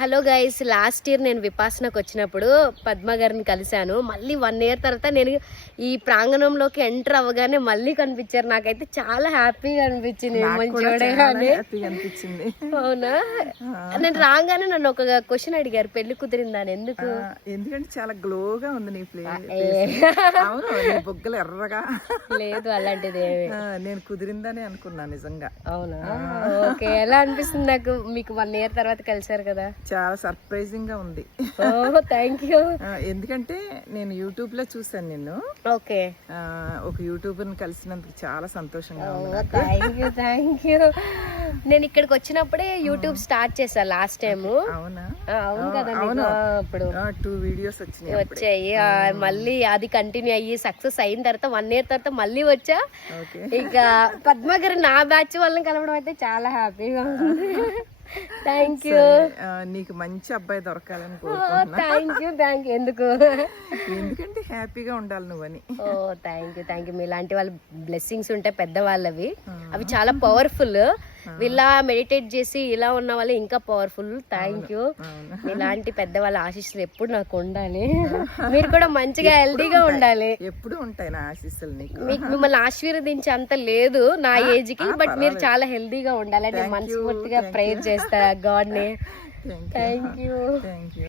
Hello guys, last year నేను విపాసనకు వచ్చినప్పుడు పద్మ గారిని కలిశాను. మళ్ళీ 1 ఇయర్ తర్వాత నేను ఈ ప్రాంగణంలోకి ఎంటర్ అవ్వగానే మళ్ళీ కనిపించారు. నాకైతే చాలా హ్యాపీగా అనిపించింది చూడగానే. అవునా? నేను రాగానే నన్ను ఒక క్వశ్చన్ అడిగారు, పెళ్లి కుదిరిందని. ఎందుకంటే చాలా గ్లోగా ఉంది నీ బొగ్గలు ఎర్రగా. లేదు అలాంటిది, నేను కుదిరిందని అనుకున్నా నిజంగా. అవునా? ఓకే. ఎలా అనిపిస్తుంది నాకు మీకు 1 ఇయర్ తర్వాత కలిసారు కదా? చాలా సర్ప్రైజింగ్ గా ఉంది. Thank you. ఎందుకంటే నేను యూట్యూబ్ లో చూసాను నిన్ను. ఓకే. ఒక యూట్యూబర్ ని కలిసినందుకు చాలా సంతోషంగా ఉంది. Thank you. నేను ఇక్కడికి వచ్చినప్పుడే యూట్యూబ్ స్టార్ట్ చేశాను లాస్ట్ టైం. అవునా? అవును కదా. ఇప్పుడు 2 వీడియోస్ వచ్చాయి. మళ్ళీ అది కంటిన్యూ అయ్యి సక్సెస్ అయిన తర్వాత 1 ఇయర్ తర్వాత మళ్ళీ వచ్చా. ఇక పద్మ గారు నా బ్యాచ్ వాళ్ళని కలవడం అయితే చాలా హ్యాపీగా ఉంది. Thank you. నీకు మంచి అబ్బాయి దొరకాలని కోరుకుంటున్నా. Thank you. ఎందుకంటే హ్యాపీగా ఉండాలి నువ్వని. Thank you. మీలాంటి వాళ్ళ బ్లెస్సింగ్స్ ఉంటే పెద్దవాళ్ళవి, అవి చాలా పవర్ఫుల్. ఇలా మెడిటేట్ చేసి ఇలా ఉన్న వాళ్ళు ఇంకా పవర్ఫుల్. Thank you. ఇలాంటి పెద్దవాళ్ళ ఆశీస్సులు ఎప్పుడు నాకు ఉండాలి. మీరు కూడా మంచిగా హెల్దీగా ఉండాలి. ఎప్పుడు ఉంటాయి నా ఆశీస్సులు నీకు. మిమ్మల్ని ఆశీర్వదించే అంత లేదు నా ఏజ్ కి, బట్ మీరు చాలా హెల్దీగా ఉండాలి. నేను మనస్ఫూర్తిగా ప్రేయర్ చేస్తా గాడ్ ని. Thank you.